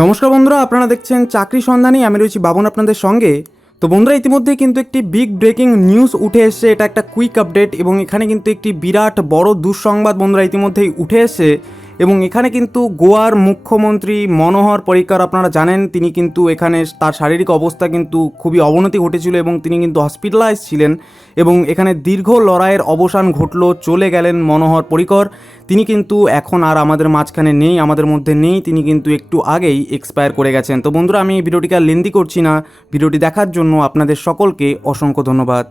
নমস্কার বন্ধুরা, আপনারা দেখছেন চাকরি সন্ধানী। আমি রয়েছি বাবন আপনাদের সঙ্গে। তো বন্ধুরা ইতিমধ্যে কিন্তু একটি বিগ ব্রেকিং নিউজ উঠে এসছে। এটা একটা কুইক আপডেট এবং এখানে কিন্তু একটি বিরাট বড় দুঃসংবাদ বন্ধুরা ইতিমধ্যেই উঠে এসছে। এবং এখানে কিন্তু গোয়ার মুখ্যমন্ত্রী মনোহর পরিকার, আপনারা জানেন, তিনি কিন্তু এখানে তার শারীরিক অবস্থা কিন্তু খুবই অবনতি ঘটেছিল এবং তিনি কিন্তু হসপিটালাইজ ছিলেন এবং এখানে দীর্ঘ লড়াইয়ের অবসান ঘটলো, চলে গেলেন মনোহর পরিকর। তিনি কিন্তু এখন আর আমাদের মাঝখানে নেই, আমাদের মধ্যে নেই, তিনি কিন্তু একটু আগেই এক্সপায়ার করে গেছেন। তো বন্ধুরা, আমি এই ভিডিওটিকে আর লেন্দি করছি না, ভিডিওটি দেখার জন্য আপনাদের সকলকে অসংখ্য ধন্যবাদ।